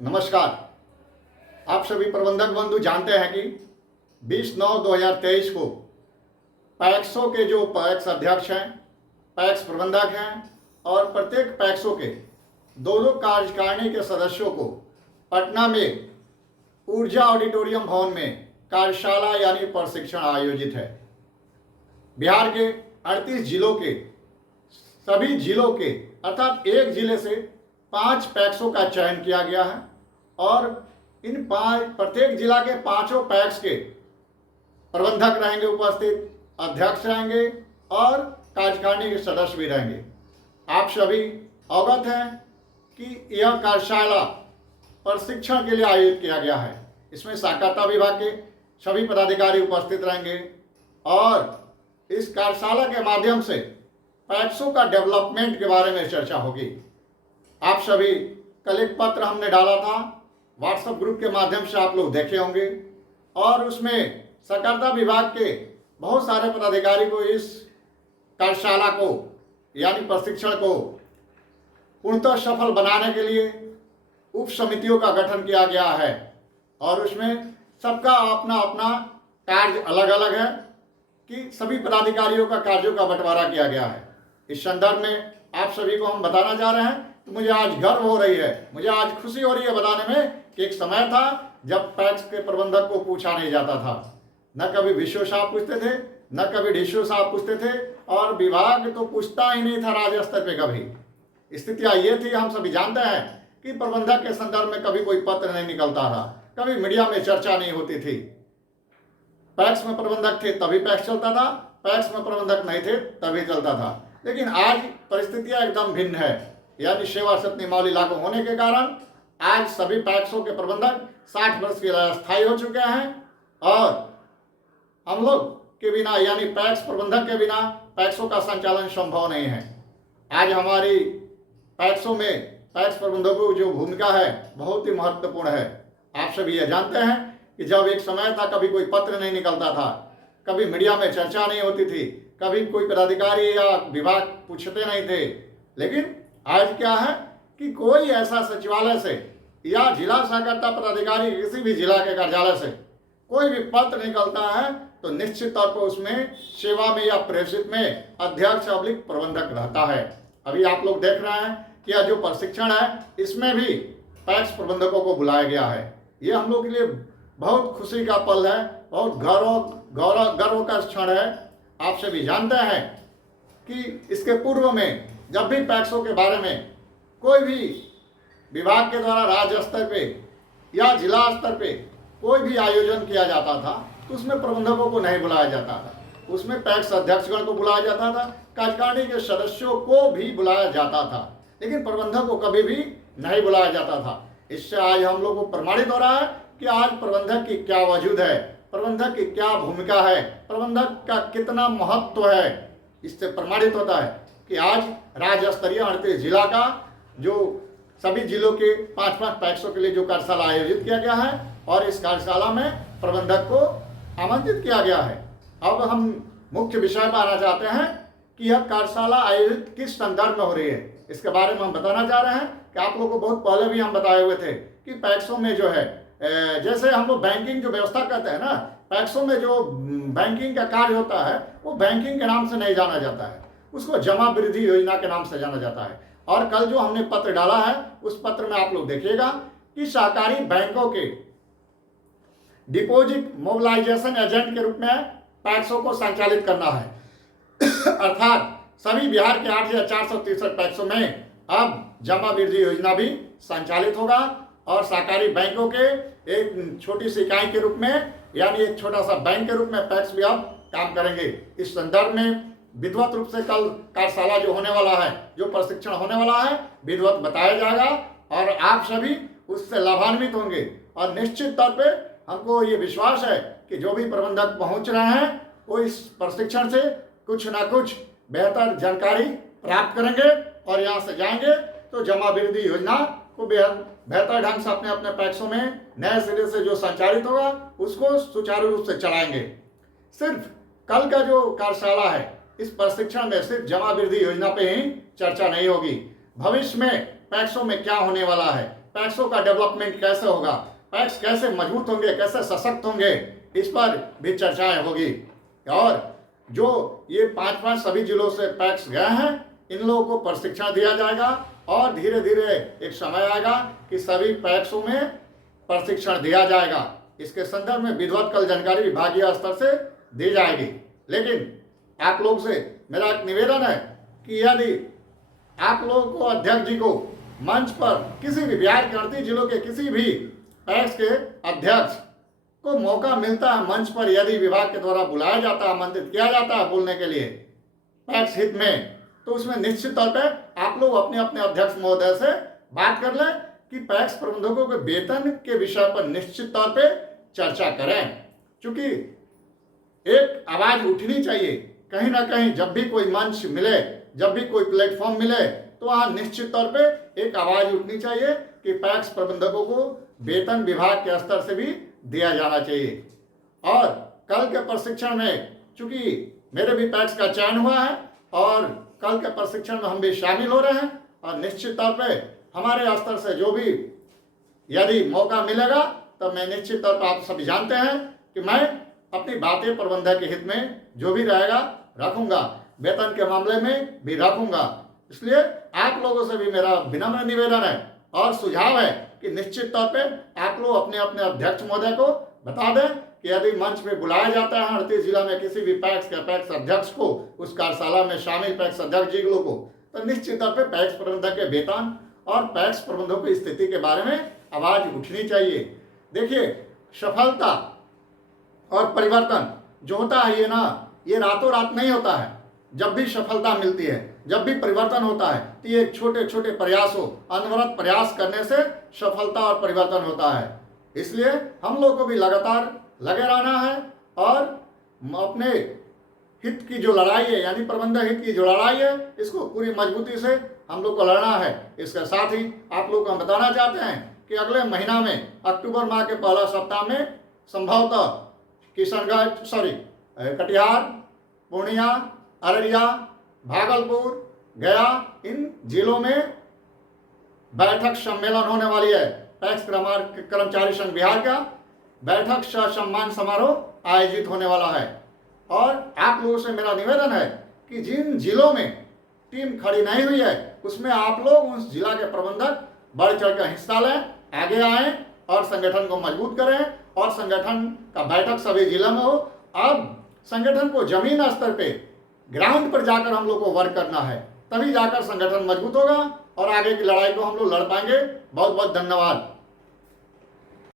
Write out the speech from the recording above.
नमस्कार। आप सभी प्रबंधक बंधु जानते हैं कि 20/9/2023 को पैक्सों के जो पैक्स अध्यक्ष हैं, पैक्स प्रबंधक हैं और प्रत्येक पैक्सों के दो दो कार्यकारिणी के सदस्यों को पटना में ऊर्जा ऑडिटोरियम भवन में कार्यशाला यानी प्रशिक्षण आयोजित है। बिहार के 38 जिलों के सभी जिलों के अर्थात एक जिले से 5 पैक्सों का चयन किया गया है और इन प्रत्येक जिला के 5 पैक्स के प्रबंधक रहेंगे उपस्थित, अध्यक्ष रहेंगे और कार्यकारिणी के सदस्य भी रहेंगे। आप सभी अवगत हैं कि यह कार्यशाला प्रशिक्षण के लिए आयोजित किया गया है। इसमें सहकारिता विभाग के सभी पदाधिकारी उपस्थित रहेंगे और इस कार्यशाला के माध्यम से पैक्सों का डेवलपमेंट के बारे में चर्चा होगी। आप सभी कल एक पत्र हमने डाला था, व्हाट्सएप ग्रुप के माध्यम से आप लोग देखे होंगे और उसमें सहकारिता विभाग के बहुत सारे पदाधिकारी को इस कार्यशाला को यानी प्रशिक्षण को पूर्णतः सफल बनाने के लिए उप समितियों का गठन किया गया है और उसमें सबका अपना अपना कार्य अलग अलग है कि सभी पदाधिकारियों का कार्यों का बंटवारा किया गया है। इस संदर्भ में आप सभी को हम बताना चाह रहे हैं तो मुझे आज गर्व हो रही है, मुझे आज खुशी हो रही है बताने में कि एक समय था जब पैक्स के प्रबंधक को पूछा नहीं जाता था। न कभी विश्व साहब पूछते थे, न कभी ढिशो साहब पूछते थे और विभाग तो पूछता ही नहीं था राज्य स्तर पे कभी। स्थितियाँ ये थी, हम सभी जानते हैं कि प्रबंधक के संदर्भ में कभी कोई पत्र नहीं निकलता था, कभी मीडिया में चर्चा नहीं होती थी। पैक्स में प्रबंधक थे तभी पैक्स चलता था, पैक्स में प्रबंधक नहीं थे तभी चलता था। लेकिन आज परिस्थितियां एकदम भिन्न है, यानी सेवा सत्य नियमावली लागू होने के कारण आज सभी पैक्सों के प्रबंधक 60 वर्ष के अस्थायी हो चुके हैं और हम लोग के बिना यानी पैक्स प्रबंधक के बिना पैक्सों का संचालन संभव नहीं है। आज हमारी पैक्सों में पैक्स प्रबंधकों की जो भूमिका है बहुत ही महत्वपूर्ण है। आप सभी ये जानते हैं कि जब एक समय था कभी कोई पत्र नहीं निकलता था, कभी मीडिया में चर्चा नहीं होती थी, कभी कोई पदाधिकारी या विभाग पूछते नहीं थे। लेकिन आज क्या है कि कोई ऐसा सचिवालय से या जिला सहकारिता पदाधिकारी किसी भी जिला के कार्यालय से कोई भी पत्र निकलता है तो निश्चित तौर पर उसमें सेवा में या प्रेषित में अध्यक्ष अब्लिक प्रबंधक रहता है। अभी आप लोग देख रहे हैं कि यह जो प्रशिक्षण है इसमें भी पैक्स प्रबंधकों को बुलाया गया है। ये हम लोग के लिए बहुत खुशी का पल है, बहुत गर्व का क्षण है। आप सभी जानते हैं कि इसके पूर्व में जब भी पैक्सों के बारे में कोई भी विभाग के द्वारा राज्य स्तर पे या जिला स्तर पे कोई भी आयोजन किया जाता था तो उसमें प्रबंधकों को नहीं बुलाया जाता था, उसमें पैक्स अध्यक्षगण को बुलाया जाता था, कार्यकारिणी के सदस्यों को भी बुलाया जाता था, लेकिन प्रबंधक को कभी भी नहीं बुलाया जाता था। इससे आज हम लोग को प्रमाणित हो रहा है कि आज प्रबंधक की क्या वजूद है, प्रबंधक की क्या भूमिका है, प्रबंधक का कितना महत्व है। इससे प्रमाणित होता है कि आज राज्य स्तरीय 38 जिला का जो सभी जिलों के 5-5 पैक्सों के लिए जो कार्यशाला आयोजित किया गया है और इस कार्यशाला में प्रबंधक को आमंत्रित किया गया है। अब हम मुख्य विषय पर आना चाहते हैं कि यह कार्यशाला आयोजित किस संदर्भ में हो रही है, इसके बारे में हम बताना चाह रहे हैं कि आप लोगों को बहुत पहले भी हम बताए हुए थे कि पैक्सों में जो है जैसे हम लोग बैंकिंग जो व्यवस्था करते हैं ना, पैक्सों में जो बैंकिंग का कार्य होता है वो बैंकिंग के नाम से नहीं जाना जाता है, उसको जमा वृद्धि योजना के नाम से जाना जाता है। और कल जो हमने पत्र डाला है उस पत्र में आप लोग देखिएगा कि सहकारी बैंकों के डिपॉजिट मोबिलाइजेशन एजेंट के रूप में पैक्सों को संचालित करना है। अर्थात सभी बिहार के 8,463 पैक्सों में अब जमा वृद्धि योजना भी संचालित होगा और सहकारी बैंकों के एक छोटी सी इकाई के रूप में यानी एक छोटा सा बैंक के रूप में पैक्स भी अब काम करेंगे। इस संदर्भ में विधिवत रूप से कल कार्यशाला जो होने वाला है, जो प्रशिक्षण होने वाला है, विधिवत बताया जाएगा और आप सभी उससे लाभान्वित होंगे। और निश्चित तौर पे हमको ये विश्वास है कि जो भी प्रबंधक पहुंच रहे हैं वो इस प्रशिक्षण से कुछ ना कुछ बेहतर जानकारी प्राप्त करेंगे और यहाँ से जाएंगे तो जमा वृद्धि योजना को बेहतर ढंग से अपने अपने पैक्सों में नए सिरे से जो संचालित होगा उसको सुचारू रूप से चलाएंगे। सिर्फ कल का जो कार्यशाला है इस प्रशिक्षण में सिर्फ जमा वृद्धि योजना पे ही चर्चा नहीं होगी, भविष्य में पैक्सों में क्या होने वाला है, पैक्सों का डेवलपमेंट कैसे होगा, पैक्स कैसे मजबूत होंगे, कैसे सशक्त होंगे, इस पर भी चर्चाएं होगी। और जो ये 5 सभी जिलों से पैक्स गए हैं, इन लोगों को प्रशिक्षण दिया जाएगा और धीरे धीरे एक समय आएगा कि सभी पैक्सों में प्रशिक्षण दिया जाएगा। इसके संदर्भ में विधिवत कल जानकारी विभागीय स्तर से दी जाएगी। लेकिन आप लोग से मेरा एक निवेदन है कि यदि आप लोगों को अध्यक्ष जी को मंच पर किसी भी बिहार के 38 जिलों के किसी भी पैक्स के अध्यक्ष को मौका मिलता है, मंच पर यदि विभाग के द्वारा बुलाया जाता है, आमंत्रित किया जाता है बोलने के लिए पैक्स हित में, तो उसमें निश्चित तौर पर आप लोग अपने अपने अध्यक्ष महोदय से बात कर लें कि पैक्स प्रबंधकों के वेतन के विषय पर निश्चित तौर पे चर्चा करें। क्योंकि एक आवाज उठनी चाहिए कहीं ना कहीं, जब भी कोई मंच मिले, जब भी कोई प्लेटफॉर्म मिले, तो वहाँ निश्चित तौर पे एक आवाज उठनी चाहिए कि पैक्स प्रबंधकों को वेतन विभाग के स्तर से भी दिया जाना चाहिए। और कल के प्रशिक्षण में चूंकि मेरे भी पैक्स का चयन हुआ है और कल के प्रशिक्षण में हम भी शामिल हो रहे हैं, और निश्चित तौर पे हमारे स्तर से जो भी यदि मौका मिलेगा तो मैं निश्चित तौर पर, आप सभी जानते हैं कि मैं अपनी बातें प्रबंधक के हित में जो भी रहेगा रखूंगा, वेतन के मामले में भी रखूंगा। इसलिए आप लोगों से भी मेरा विनम्र निवेदन है और सुझाव है कि निश्चित तौर पे आप लोग अपने अपने अध्यक्ष महोदय को बता दें कि यदि मंच पे बुलाया जाता है 38 जिला में किसी भी पैक्स के पैक्स अध्यक्ष को उस कार्यशाला में शामिल पैक्स अध्यक्ष जी लोगों को, तो निश्चित तौर पर पैक्स प्रबंधक के वेतन और पैक्स प्रबंधकों की स्थिति के बारे में आवाज उठनी चाहिए। देखिए, सफलता और परिवर्तन जो होता है ये रातों रात नहीं होता है। जब भी सफलता मिलती है, जब भी परिवर्तन होता है, तो ये छोटे छोटे प्रयासों, अनवरत प्रयास करने से सफलता और परिवर्तन होता है। इसलिए हम लोग को भी लगातार लगे रहना है और अपने हित की जो लड़ाई है, यानी प्रबंधक हित की जो लड़ाई है, इसको पूरी मजबूती से हम लोग को लड़ना है। इसके साथ ही आप लोग को हम बताना चाहते हैं कि अगले महीना में अक्टूबर माह के पहला सप्ताह में संभवतः कटिहार, पूर्णिया, अररिया, भागलपुर, गया, इन जिलों में बैठक सम्मेलन होने वाली है। पैक्स कर्मचारी संघ बिहार का बैठक सह सम्मान समारोह आयोजित होने वाला है। और आप लोगों से मेरा निवेदन है कि जिन जिलों में टीम खड़ी नहीं हुई है, उसमें आप लोग उस जिला के प्रबंधक बढ़ चढ़ कर हिस्सा लें, आगे आएं और संगठन को मजबूत करें और संगठन का बैठक सभी जिलों में हो। अब संगठन को जमीन स्तर पे, ग्राउंड पर जाकर हम लोग को वर्क करना है, तभी जाकर संगठन मजबूत होगा और आगे की लड़ाई को हम लोग लड़ पाएंगे। बहुत बहुत धन्यवाद।